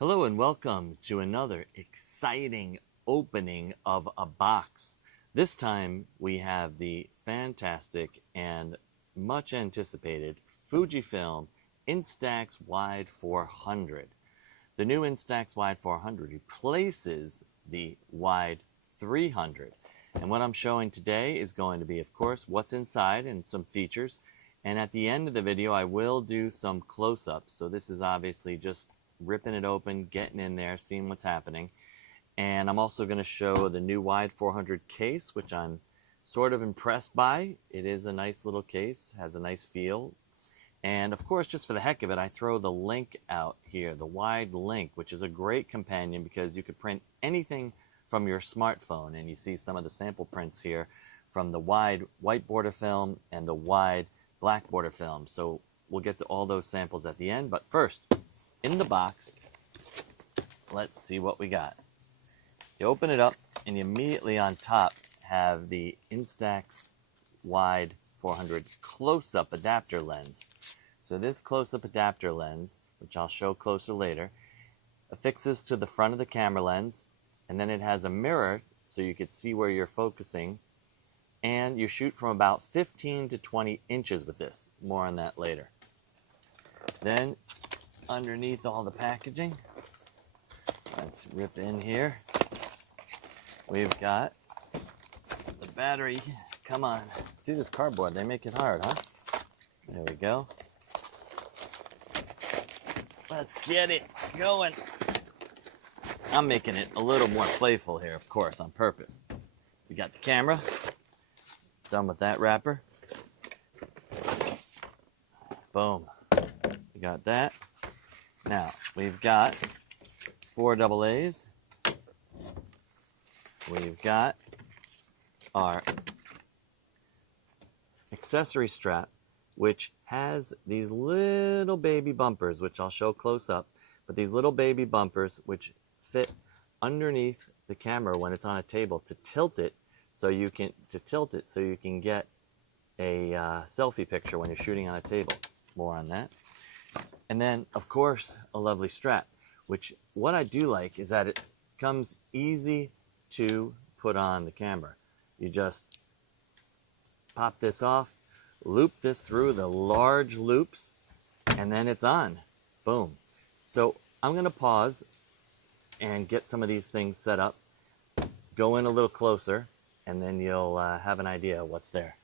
Hello and welcome to another exciting opening of a box. This time we have the fantastic and much anticipated Fujifilm Instax Wide 400. The new Instax Wide 400 replaces the Wide 300. And what I'm showing today is going to be, of course, what's inside and some features. And at the end of the video, I will do some close-ups. So this is obviously just ripping it open, getting in there, seeing what's happening. And I'm also going to show the new Wide 400 case, which I'm sort of impressed by. It is a nice little case, has a nice feel. And of course, just for the heck of it, I throw the link out here, the Wide link, which is a great companion because you could print anything from your smartphone. And you see some of the sample prints here from the Wide white border film and the Wide black border film. So we'll get to all those samples at the end. But first, in the box, let's see what we got. You open it up and you immediately on top have the Instax Wide 400 close-up adapter lens. So this close-up adapter lens, which I'll show closer later, affixes to the front of the camera lens, and then it has a mirror so you can see where you're focusing, and you shoot from about 15 to 20 inches with this. More on that later. Then underneath all the packaging, let's rip in here, we've got the battery. Come on, see this cardboard, they make it hard, huh? There we go. Let's get it going. I'm making it a little more playful here, of course, on purpose. We got the camera, done with that wrapper. Boom, we got that. Now, we've got 4 AA's. We've got our accessory strap, which has these little baby bumpers, which I'll show close up, but these little baby bumpers which fit underneath the camera when it's on a table to tilt it so you can get a selfie picture when you're shooting on a table. More on that. And then, of course, a lovely strap, which what I do like is that it comes easy to put on the camera. You just pop this off, loop this through the large loops, and then it's on. Boom. So I'm going to pause and get some of these things set up, go in a little closer, and then you'll have an idea of what's there.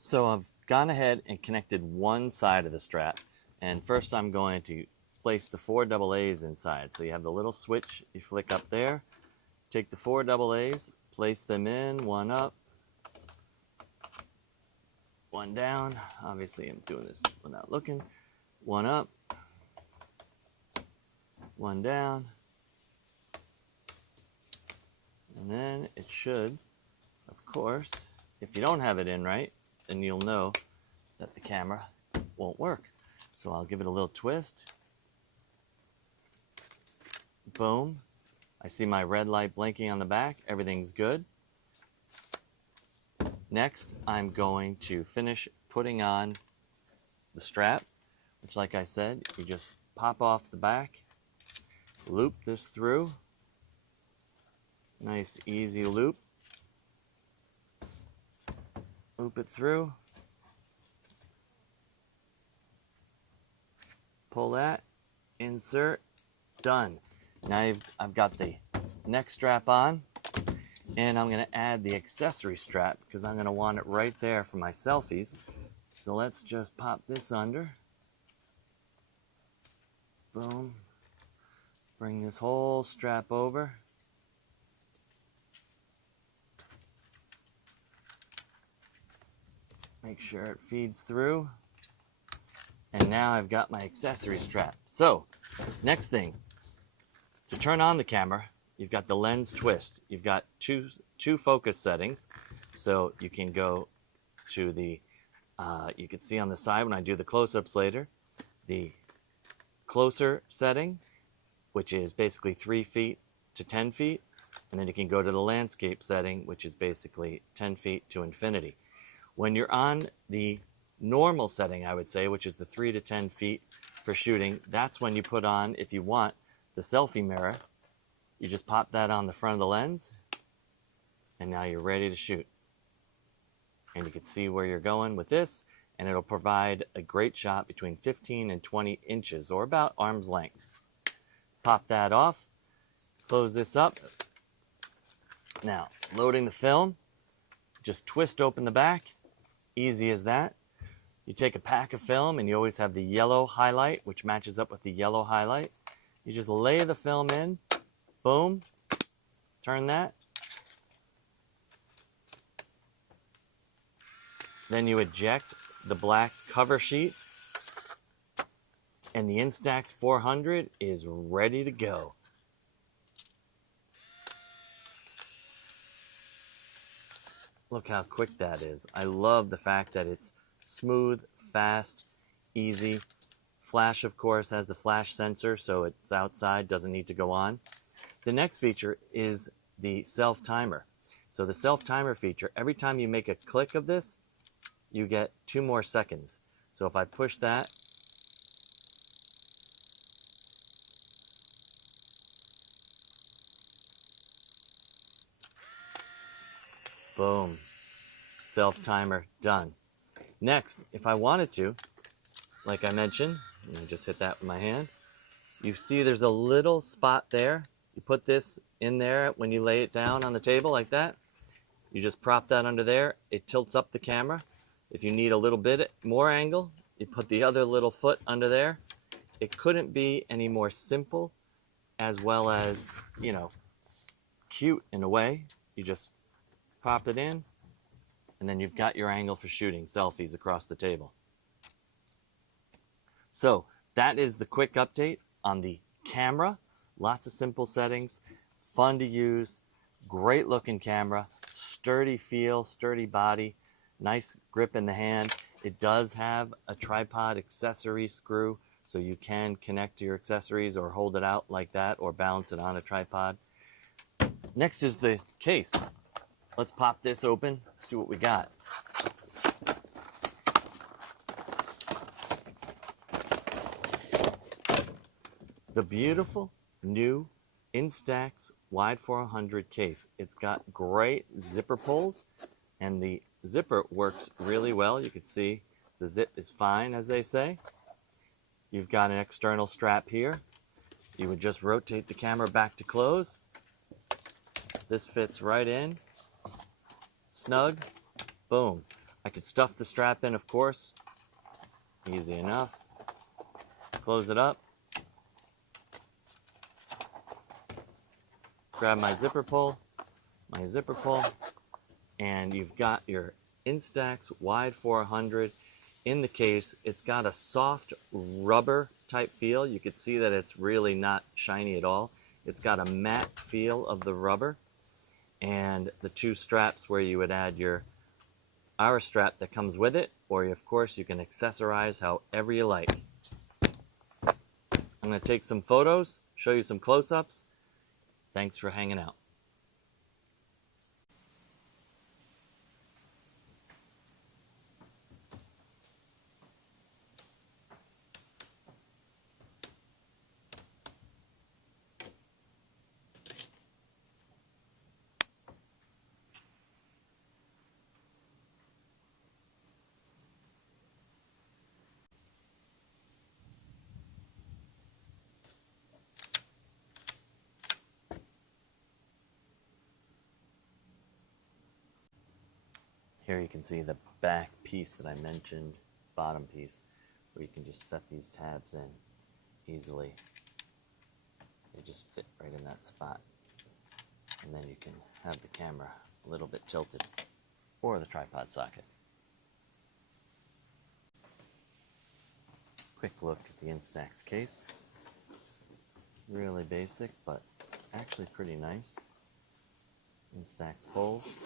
So I've gone ahead and connected one side of the strap, and first I'm going to place the 4 AA's inside. So you have the little switch, you flick up there, take the 4 AA's, place them in, one up, one down. Obviously I'm doing this without looking. One up, one down, and then it should, of course, if you don't have it in right, then you'll know that the camera won't work. So I'll give it a little twist. Boom. I see my red light blinking on the back. Everything's good. Next, I'm going to finish putting on the strap, which, like I said, you just pop off the back, loop this through. Nice, easy loop. Loop it through, pull that, insert, done. Now I've got the neck strap on, and I'm going to add the accessory strap because I'm going to want it right there for my selfies. So let's just pop this under. Boom. Bring this whole strap over. Make sure it feeds through. And now I've got my accessory strap. So, next thing, to turn on the camera, you've got the lens twist. You've got two focus settings. So you can go to the, you can see on the side when I do the close-ups later, the closer setting, which is basically 3 feet to 10 feet. And then you can go to the landscape setting, which is basically 10 feet to infinity. When you're on the normal setting, I would say, which is the 3 to 10 feet, for shooting. That's when you put on, if you want, the selfie mirror. You just pop that on the front of the lens, and now you're ready to shoot. And you can see where you're going with this, and it'll provide a great shot between 15 and 20 inches, or about arm's length. Pop that off, close this up. Now, loading the film, just twist open the back, easy as that. You take a pack of film, and you always have the yellow highlight, which matches up with the yellow highlight. You just lay the film in, boom, turn that. Then you eject the black cover sheet, and the Instax 400 is ready to go. Look how quick that is. I love the fact that it's smooth, fast, easy. Flash, of course, has the flash sensor, so it's outside, doesn't need to go on. The next feature is the self-timer. So the self-timer feature, every time you make a click of this, you get 2 more seconds. So if I push that, boom, self-timer done. Next, if I wanted to, like I mentioned, let me just hit that with my hand. You see there's a little spot there. You put this in there when you lay it down on the table like that. You just prop that under there. It tilts up the camera. If you need a little bit more angle, you put the other little foot under there. It couldn't be any more simple, as well as, you know, cute in a way. You just pop it in, and then you've got your angle for shooting selfies across the table. So that is the quick update on the camera. Lots of simple settings, fun to use, great looking camera, sturdy feel, sturdy body, nice grip in the hand. It does have a tripod accessory screw, so you can connect to your accessories or hold it out like that or balance it on a tripod. Next is the case. Let's pop this open, see what we got. The beautiful new Instax Wide 400 case. It's got great zipper pulls, and the zipper works really well. You can see the zip is fine, as they say. You've got an external strap here. You would just rotate the camera back to close. This fits right in. Snug. Boom. I could stuff the strap in, of course. Easy enough. Close it up. Grab my zipper pull, and you've got your Instax Wide 400 in the case. It's got a soft rubber type feel. You can see that it's really not shiny at all. It's got a matte feel of the rubber, and the 2 straps where you would add your hour strap that comes with it, or of course you can accessorize however you like. I'm going to take some photos, show you some close-ups. Thanks for hanging out. Here you can see the back piece that I mentioned, bottom piece, where you can just set these tabs in easily. They just fit right in that spot. And then you can have the camera a little bit tilted, or the tripod socket. Quick look at the Instax case. Really basic, but actually pretty nice. Instax pulls.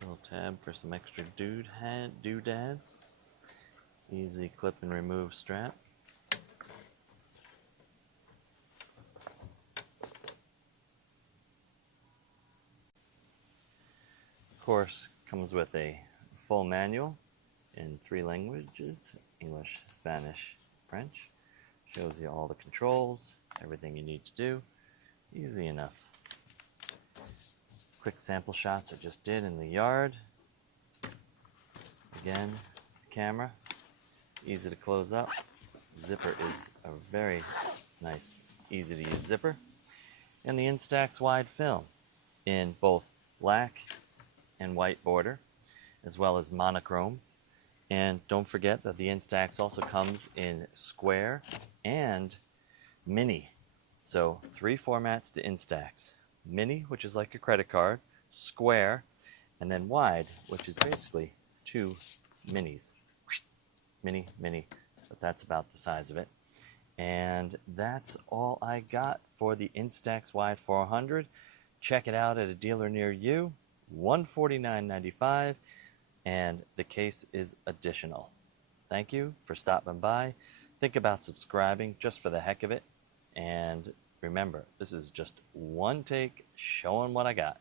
Little tab for some extra doodads. Easy clip and remove strap. Of course, comes with a full manual in 3 languages, English, Spanish, French. Shows you all the controls, everything you need to do. Easy enough. Quick sample shots I just did in the yard. Again, the camera, easy to close up. Zipper is a very nice, easy to use zipper. And the Instax Wide film in both black and white border, as well as monochrome. And don't forget that the Instax also comes in square and mini. So 3 formats to Instax. Mini, which is like a credit card, square, and then wide, which is basically 2 minis. Mini, mini, but that's about the size of it. And that's all I got for the Instax Wide 400. Check it out at a dealer near you. $149.95, and the case is additional. Thank you for stopping by. Think about subscribing just for the heck of it. And remember, this is just one take showing what I got.